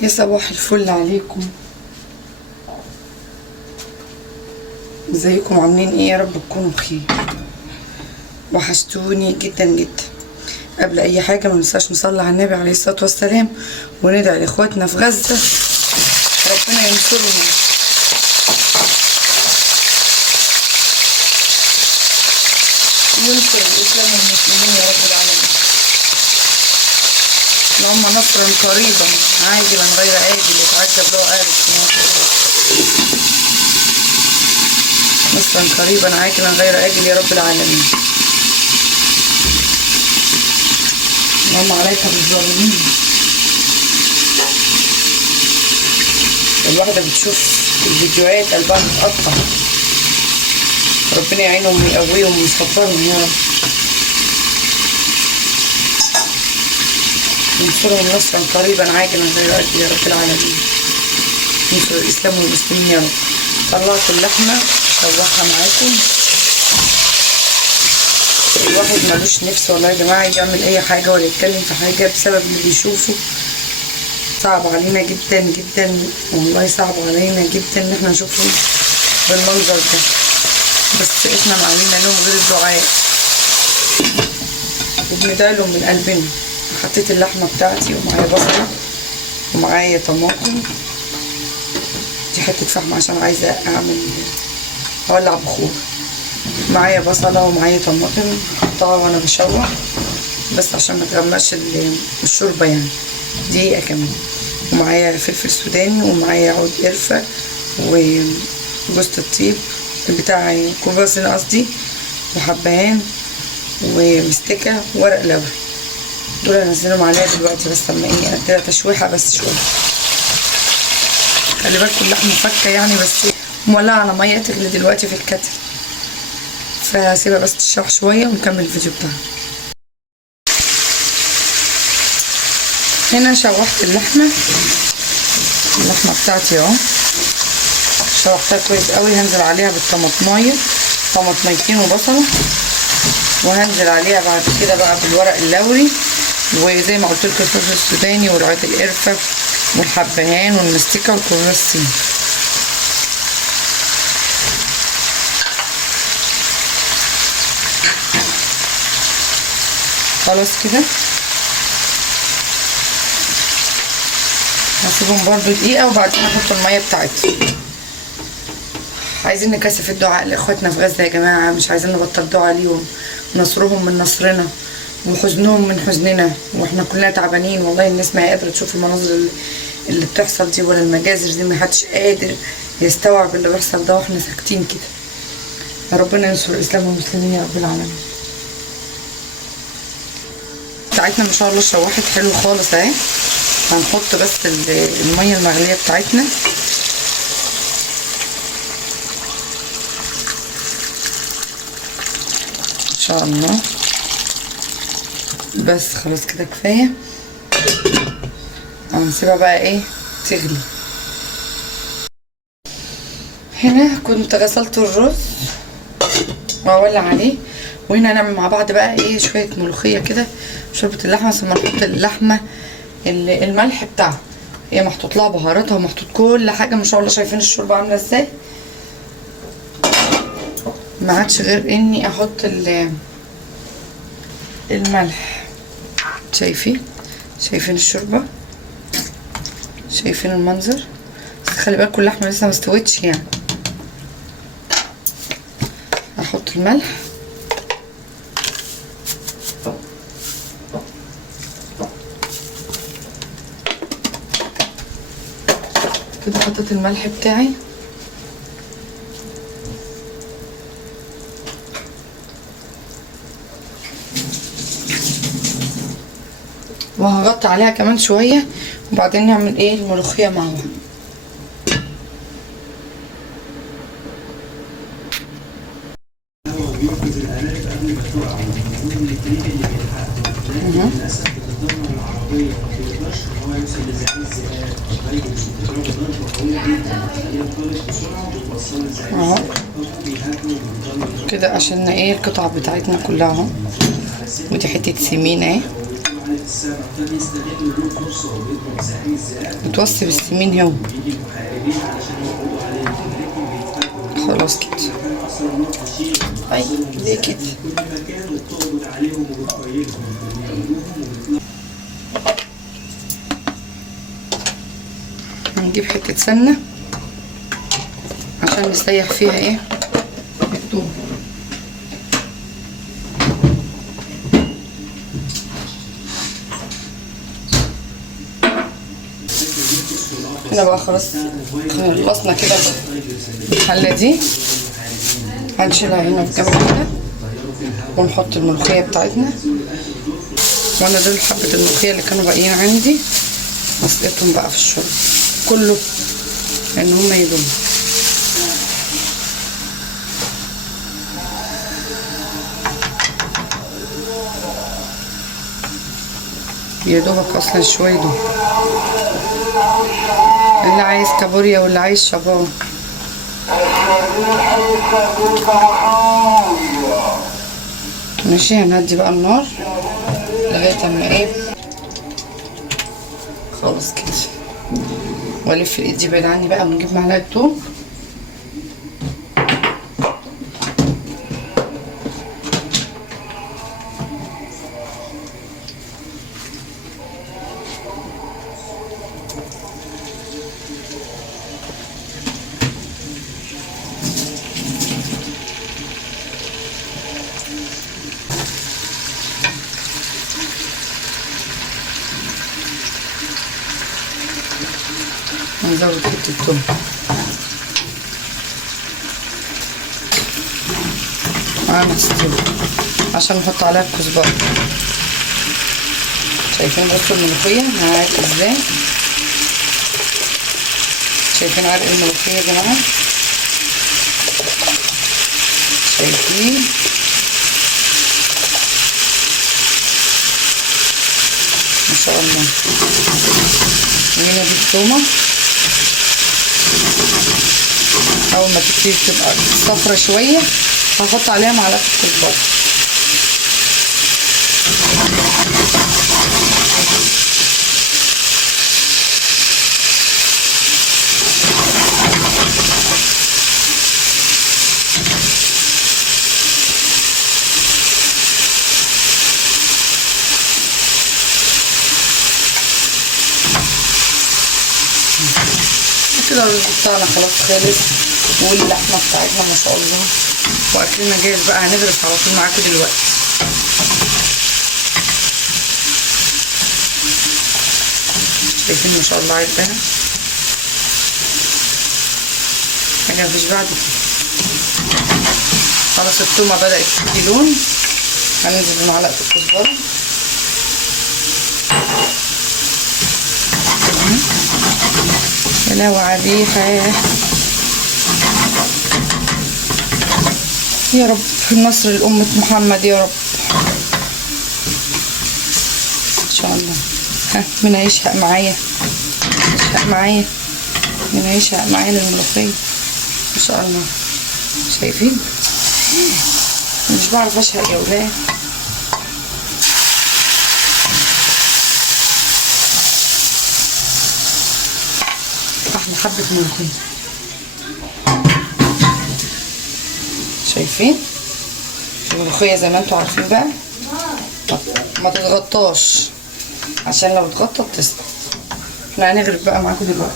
يا صباح الفل عليكم. ازيكم عاملين ايه؟ يا رب تكونوا بخير. وحشتوني جدا جدا. قبل اي حاجه ما ننساش نصلي على النبي عليه الصلاه والسلام وندعي لاخواتنا في غزه ربنا ينصرهم. ينصر الاسلام والمسلمين يا رب العالمين. اللهم نصرا قريبا عاجلا غير آجل يتعجب له آل نصرا قريبا عاجلا غير آجل يا رب العالمين. اللهم عليك بالظالمين. الواحدة بتشوف الفيديوهات قلبها متقطع. ربنا يعينهم ويقويهم ويصبرهم يا رب. ينصرهم نصرا قريبا عاجلا غير آجل يا رب العالمين. ينصر الإسلام والمسلمين يا رب. طلعت اللحمة شوحها معاكم. الواحد ملوش نفس والله يا جماعة يعمل أي حاجة ولا يتكلم في حاجة بسبب اللي بيشوفه. صعب علينا جدا جدا والله، صعب علينا جدا إن احنا نشوفهم بالمنظر ده، بس احنا ما علينا لهم غير الدعاء وبندعي لهم من قلبنا. حطيت اللحمة بتاعتي ومعايا بصلة ومعايا طماطم. دي حتة فحم عشان عايزة اولع بخور. معايا بصلة ومعايا طماطم حطها وانا بشوح بس عشان ما تغمقش الشوربة يعني. دقيقة كمان. ومعايا فلفل سوداني ومعايا عود قرفة وجوز الطيب بتاع كوباس قصدي وحبهان ومستكة وورق لورا. دول هنزلهم عليها دلوقتي بس لما ايه اديها تشويحه بس شويه. خلي بالكم اللحمه فكه يعني، بس مولعه على ميه تغلي دلوقتي في الكتل، فهسيبها بس تشرح شويه ونكمل الفيديو بتاعها. هنا شوحت اللحمه بتاعتي اهو، شوحتها كويس قوي. هنزل عليها بالطماطمايه، طماطميتين وبصله، وهنزل عليها بعد كده بقى بالورق اللوري وزي ما قلت لكم الفلفل السوداني والعود القرفه والحبهان والمستكه والكرات الصين. خلاص كده هسيبهم برضو دقيقه وبعدين احط الميه بتاعتي. عايزين نكثف الدعاء لاخواتنا في غزه يا جماعه، مش عايزين نبطل دعاء ليهم. نصرهم من نصرنا وحزنهم من حزننا، واحنا كلنا تعبانين والله. الناس ما قادره تشوف المناظر اللي بتحصل دي ولا المجازر دي، ما حدش قادر يستوعب اللي بيحصل ده واحنا ساكتين كده. يا ربنا ينصر الاسلام والمسلمين يا رب العالمين. بتاعتنا ما شاء الله شوحت حلو خالص اهي. هنحط بس الميه المغليه بتاعتنا ان شاء الله. بس خلاص كده كفايه. هنسيبها بقى ايه تغلي. هنا كنت غسلت الرز واولع عليه، وهنا هنعمل مع بعض بقى ايه شويه ملوخيه كده شوربه اللحمه. ثم نحط اللحمه الملح بتاعها، هي محطوط لها بهاراتها ومحطوط كل حاجه ما شاء الله. شايفين الشوربه عامله ازاي؟ ما عادش غير اني احط الملح. شايفين الشوربه؟ شايفين المنظر؟ بس خلي بالكم اللحمه لسه ما استوتش يعني. احط الملح كده. حطيت الملح بتاعي وهغطي عليها كمان شويه وبعدين نعمل ايه الملوخيه مع بعض. اهو كده عشان ايه القطع بتاعتنا كلها اهو. ودي حته سمين اهي متوصي بالسمين هو. خلاص كده. طيب ليه كده؟ هنجيب حتة سمنة عشان نسيح فيها ايه الثوم. هنا بقى خلاص خلصنا كده الحلة دي. هنشيلها هنا في جنب كده ونحط الملوخية بتاعتنا. وانا دول حبة الملوخية اللي كانوا باقيين عندي مسقتهم بقى في الشرب كله لان هما يدوم. يا دوبك اصلا شوية دول. اللي عايز كابوريا واللي عايز شباب. ماشي. هنهدي بقى النار لغاية اما ايه خلاص كده. والف الايد دي بعيد عني بقى ونجيب معلقة توم. نزود حتة توم معانا تستوي عشان نحط عليها الكزبرة. شايفين بصوا الملوخية معاك ازاي؟ شايفين عرق الملوخية يا جماعة؟ شايفين؟ ما شاء الله. وهنا دي التومة اول ما تبتدي تبقى صفرة شوية هحط عليها معلقة كزبرة. كده الرز بتاعنا خلاص خلص واللحمه بتاعتنا ما شاء الله واكلنا جاهز بقى. هنغرف على طول معاكم دلوقتي. شايفين ما شاء الله عرقها حاجه مفيش بعد كده. خلاص التومه بدات تدي لون. هننزل بمعلقه الكزبره لو عليها يا رب. النصر لأمة محمد يا رب ان شاء الله. ها مين هيشهق معايا؟ يشهق معايا. مين هيشهق معايا للملوخية ان شاء الله. شايفين مش بعرف اشهق يا ولاد. احلى حبة ملوخية. شايفين الملوخية زي ما انتوا عارفين بقى ما تتغطاش عشان لو اتغطت تسقط. احنا هنغرف بقى معاكم دلوقتي.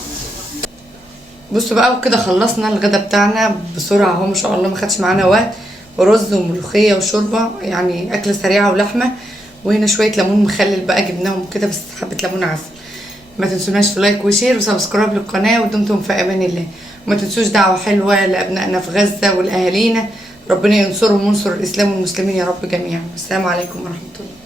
بصوا بقى وكده خلصنا الغدا بتاعنا بسرعة اهو ما شاء الله. ما خدش معانا وقت. ورز وملوخية وشوربة يعني اكلة سريعة ولحمة. وهنا شوية ليمون مخلل بقى جبناهم كده بس حبة ليمون عسل. ما تنسوناش في لايك وشير وسبسكرايب للقناه ودمتم في امان الله. وما تنسوش دعوه حلوه لابنائنا في غزه ولاهالينا. ربنا ينصرهم وينصر الاسلام والمسلمين يا رب جميعا. والسلام عليكم ورحمه الله.